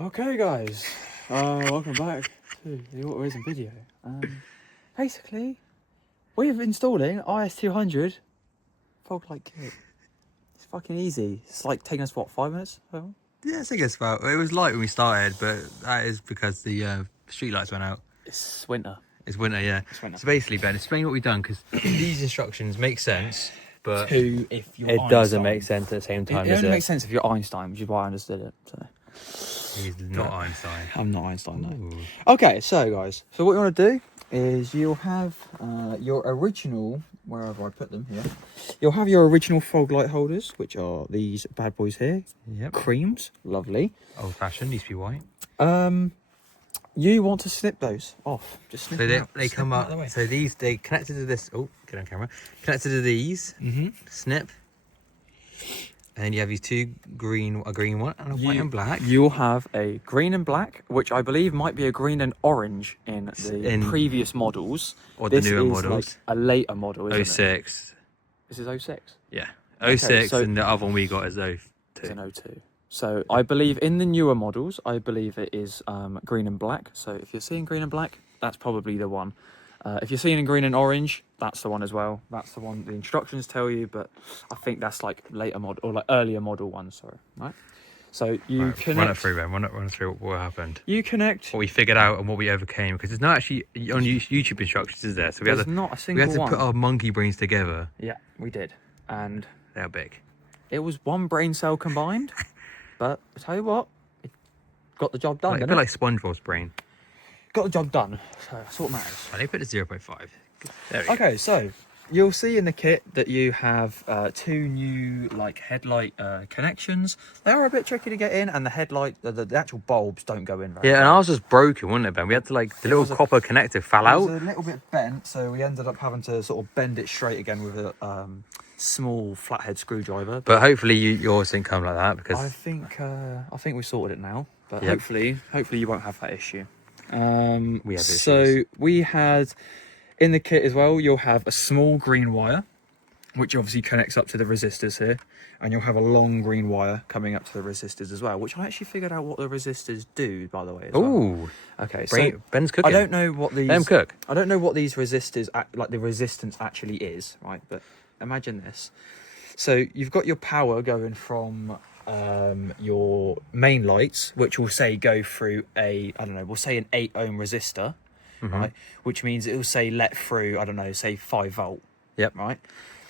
Okay, guys, welcome back to the Auto video. Basically, we're installing Is200 fog light kit. It's fucking easy. It's like taking us what, 5 minutes? Yeah, I think it's about. It was light when we started, but that is because the street lights went out. It's winter. It's winter, yeah. It's winter. So basically, Ben, explain what we've done because these instructions make sense, but If you're it Einstein. doesn't make sense at the same time. It only makes sense if you're Einstein, which is why I understood it. So. He's not Einstein. I'm not Einstein, no. Ooh. Okay, so guys, so what you want to do is you'll have your original, wherever I put them here, you'll have your original fog light holders, which are these bad boys here. Yep. Creams, lovely. Old fashioned, needs to be white. You want to snip those off. Just snip So them out. they come up. So these, they connected to this. Oh, get on camera. Connected to these. Snip. And then you have these two a green one and a white and black. You'll have a green and black, which I believe might be a green and orange in the previous models. Or the newer models. Like a later model, isn't it? 06. This is 06? Yeah. Okay, 06 so and the other one we got is 02. It's an 02. So I believe in the newer models, I believe it is green and black. So if you're seeing green and black, that's probably the one. If you're seeing in green and orange, that's the one as well. That's the one the instructions tell you, but I think that's like later model or like earlier model one. Sorry, right? So you connect. Run it through, Ben. Run it through what happened. You connect. What we figured out and what we overcame, because it's not actually on YouTube instructions, is there? So we had to, not a single we had to one. put our monkey brains together. Yeah, we did, and They're big. it was one brain cell combined. But I tell you what, it got the job done. Like, a didn't bit it? like SpongeBob's brain. Got the job done. So that's what matters. And they put it 0.5. There we go. Okay, so you'll see in the kit that you have two new like headlight connections. They are a bit tricky to get in, and the headlight, the actual bulbs don't go in. Yeah, and ours was broken, wasn't it, Ben? We had to the little copper connector fell It out. was a little bit bent, so we ended up having to sort of bend it straight again with a small flathead screwdriver. But hopefully yours didn't come like that because I think we sorted it now. But Yep. hopefully you won't have that issue. we have issues. So we had in the kit as well, you'll have a small green wire, which obviously connects up to the resistors here, and you'll have a long green wire coming up to the resistors as well, which I actually figured out what the resistors do, by the way. Ooh. Okay, so Ben's cooking. I don't know what these. Let him cook. I don't know what these resistors, like the resistance actually is, right? But imagine this. So you've got your power going from your main lights, which will say go through we'll say an 8 ohm resistor, right? Which means it will say let through, say 5 volt. Yep. Right.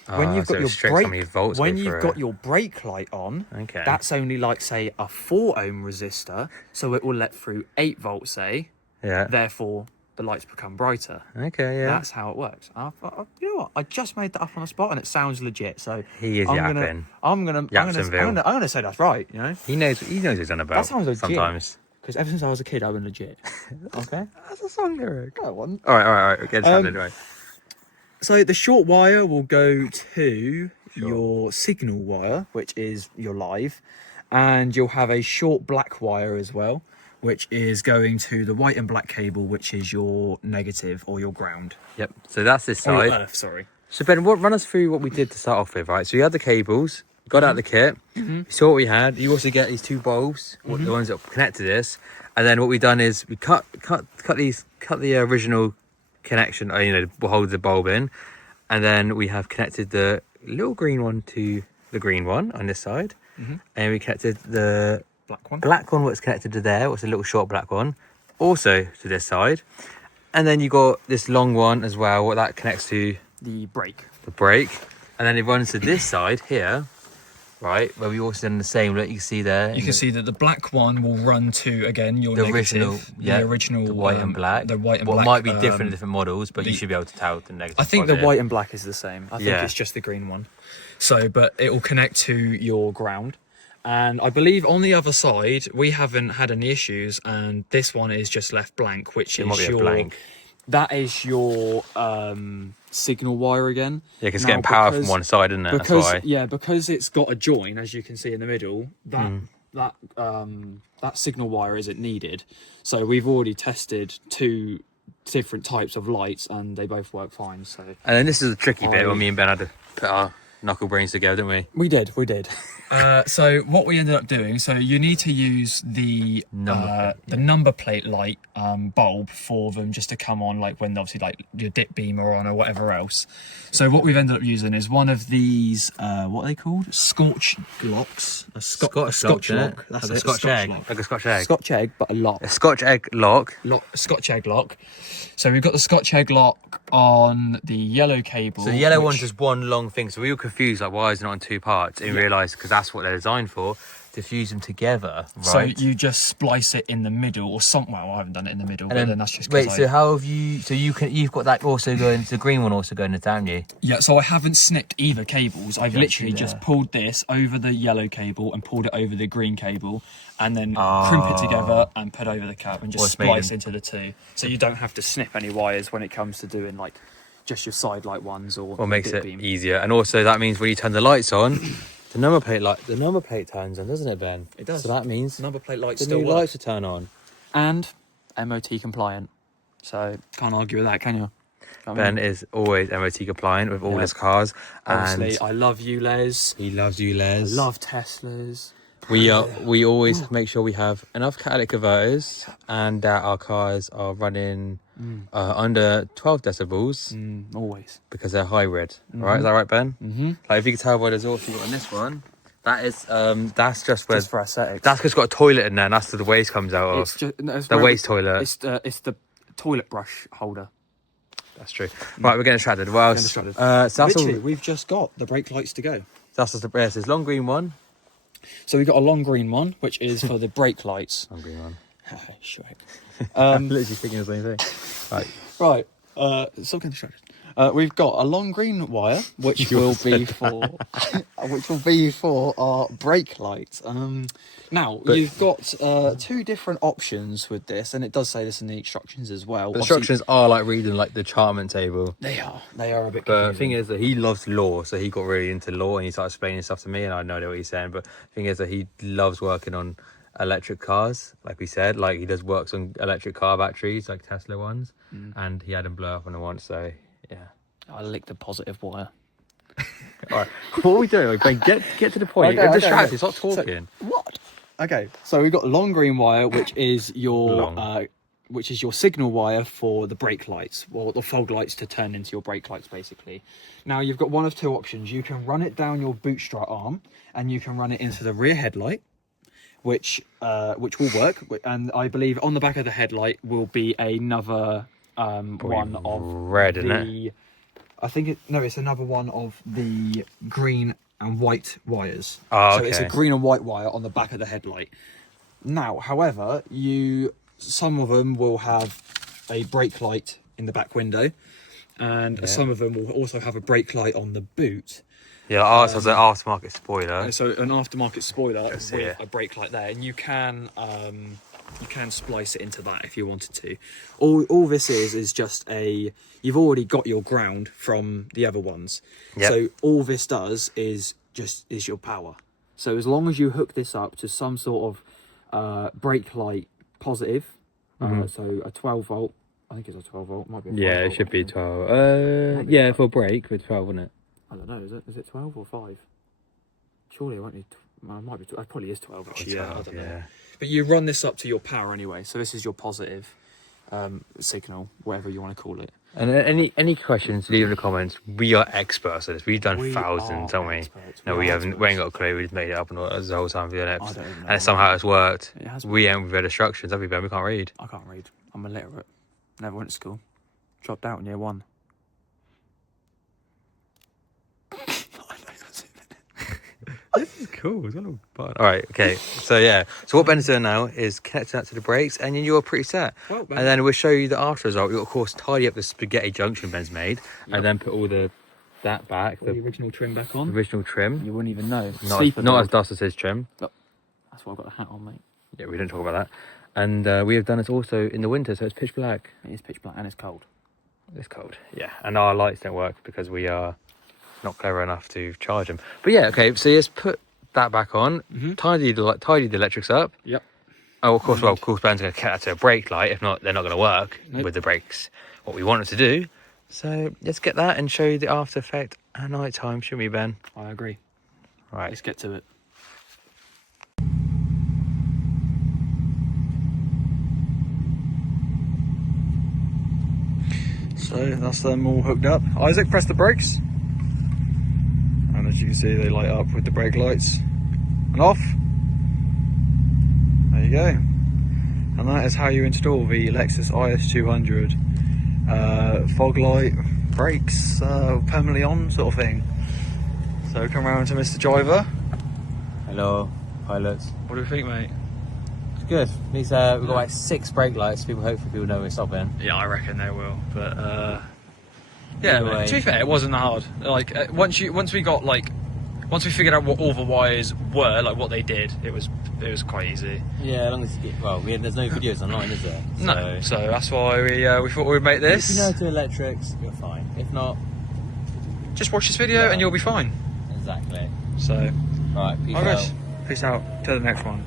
When you've got your brake light on, Okay. that's only like say a 4 ohm resistor, so it will let through 8 volts, say. Yeah. Therefore, the lights become brighter. Okay, yeah. That's how it works. You know what? I just made that up on the spot, and it sounds legit. So He is yapping. I'm gonna say that's right. You know. He knows what he's on about. That sounds legit. Sometimes. Because ever since I was a kid, I've been legit. Okay. That's a song lyric. Go on. All right. Get started anyway. So the short wire will go to your signal wire, which is your live, and you'll have a short black wire as well, which is going to the white and black cable, which is your negative or your ground. Yep. So that's this Or side. your earth, sorry. So Ben, run us through what we did to start off with, right? So you had the cables, got out the kit, you saw what we had. You also get these two bulbs, the ones that connect to this, and then what we've done is we cut the original connection, what holds the bulb in, and then we have connected the little green one to the green one on this side, and we connected the black one what's connected to there, what's a little short black one, also to this side, and then you got this long one as well, what that connects to The brake. and then it runs to this side here, right, where we also done the same. Look, you can see there. You can see that the black one will run to, again, your the negative. original, the white and black. The white and black. black. Might be different in different models, but you should be able to tell the negative. I think the positive. white and black is the same. I think it's just the green one. So, but it will connect to your ground. And I believe on the other side, we haven't had any issues, and this one is just left blank, which is your blank. That is your signal wire again. Yeah, because it's getting power from one side, isn't it? That's why. Yeah, because it's got a join, as you can see in the middle. That signal wire isn't needed. So we've already tested 2 different types of lights, and they both work fine. So. And then this is the tricky bit when me and Ben had to put our knuckle brains together, didn't we? We did. So what we ended up doing, so you need to use the number plate light bulb for them just to come on, like when obviously like your dip beam are on or whatever else. So what we've ended up using is one of these, what are they called? Scorch locks. A Scotch lock. That's a Scotch egg. Lock. Like a Scotch egg. Scotch egg, but a lock. A Scotch egg lock. Scotch egg lock. So we've got the Scotch egg lock on the yellow cable. So the yellow one's just one long thing. So we were confused, like, why is it not in two parts? And we realised because that's what they're designed for, to fuse them together, right? So you just splice it in the middle, or some. Well, I haven't done it in the middle, but then that's just. Wait, so how have you? So you've got that also going. The green one also going to, haven't you? Yeah. So I haven't snipped either cables. I've literally just pulled this over the yellow cable and pulled it over the green cable, and then crimp it together and put over the cap and just splice into the two. So you don't have to snip any wires when it comes to doing like just your side light ones or. What makes it easier, and also that means when you turn the lights on. The number plate turns on, doesn't it, Ben? It does. So that means number plate lights the still new work. lights will turn on. And MOT compliant. So can't argue with that, can you? Ben is always MOT compliant with all his cars. Obviously, and I love you, Les. he loves you, Les. I love Teslas. We always make sure we have enough catalytic converters and that our cars are running under 12 decibels. Always. Because they're hybrid. Right? Is that right, Ben? Mm-hmm. Like if you can tell by the exhaust you got on this one, that is that's just where for aesthetics. that's because it's got a toilet in there, and that's where the waste comes out of. It's just the waste toilet. It's the toilet brush holder. That's true. Right, we're getting distracted. Well, so that's Literally, all. we've just got the brake lights to go. That's just the yes, there's long green one. So we've got a long green one, which is for the brake lights. Long green one. Shrek. I'm literally thinking the same thing. Right. Still getting distracted. We've got a long green wire, which will be for our brake lights. Now you've got two different options with this, and it does say this in the instructions as well. The instructions are like reading like the chartment table. They are a bit. But the thing is that he loves law, so he got really into law, and he started explaining stuff to me, and I know what he's saying. But the thing is that he loves working on electric cars, like we said, like he does works on electric car batteries, like Tesla ones, and he had them blow up on the once. So yeah, I licked the positive wire. All right, what are we doing? Like, Ben, get to the point. You're distracted. Stop talking. So, what? Okay, so we've got long green wire, which is your signal wire for the brake lights, or the fog lights to turn into your brake lights, basically. Now you've got one of two options. You can run it down your boot strut arm, and you can run it into the rear headlight, which will work. And I believe on the back of the headlight will be another one of red, isn't it? I think it's another one of the green and white wires. Oh, so okay. it's a green and white wire on the back of the headlight. Now, however, some of them will have a brake light in the back window, and some of them will also have a brake light on the boot. Yeah, ours has an aftermarket spoiler. So an aftermarket spoiler with a brake light there, and you can splice it into that if you wanted to. All this is just you've already got your ground from the other ones. Yep. So all this does is your power. So as long as you hook this up to some sort of brake light positive, so a 12 volt, I think it's a 12 volt, might be a 5 it volt, should be 12. For brake with 12, wouldn't it? I don't know, is it 12 or 5? Surely it won't need, it might be, it probably is 12 actually, 12, I don't know. But you run this up to your power anyway, so this is your positive signal, whatever you want to call it. And any questions, leave in the comments. We are experts at this. We've done thousands, haven't we? No, we haven't. We ain't got a clue. We just made it up and all the whole time for doing it. And somehow it's worked. It has we ain't read instructions, have we, Ben? We can't read. I can't read. I'm illiterate. Never went to school. Dropped out in year 1. This is cool. It's got a little button. All right, okay. So what Ben's doing now is connecting that to the brakes, and then you're pretty set. Well, and then we'll show you the after result. You'll of course tidy up the spaghetti junction Ben's made, and then put all that back, the original trim back on. Original trim. You wouldn't even know. Not as dust as his trim. Look, that's why I've got the hat on, mate. Yeah, we didn't talk about that. And we have done this also in the winter, so it's pitch black. It is pitch black and it's cold. It's cold. Yeah, and our lights don't work because we are not clever enough to charge them. But yeah, okay. So just put that back on. Tidy the electrics up. Yep. Oh, of course. Well, of course, Ben's going to connect that to a brake light. If not, they're not going to work with the brakes. What we want it to do. So let's get that and show you the after effect at night time, shouldn't we, Ben? I agree. Right. Let's get to it. So that's them all hooked up. Isaac, press the brakes. And as you can see, they light up with the brake lights. And off. There you go. And that is how you install the Lexus IS200 fog light brakes permanently on sort of thing. So come around to Mr. Driver. Hello, pilots. What do you think, mate? It's good. These we've got like 6 brake lights. Hopefully people know we're stopping. Yeah, I reckon they will. But yeah, Either way. to be fair, it wasn't that hard. Like once we figured out what all the wires were, like what they did, it was quite easy. Yeah, as long as you get there's no videos online, is there? No, so that's why we thought we'd make this. If you know how to electrics, you're fine. If not, just watch this video Yeah. and you'll be fine. exactly. So, Right, peace alright out. guys, peace out. Till the next one.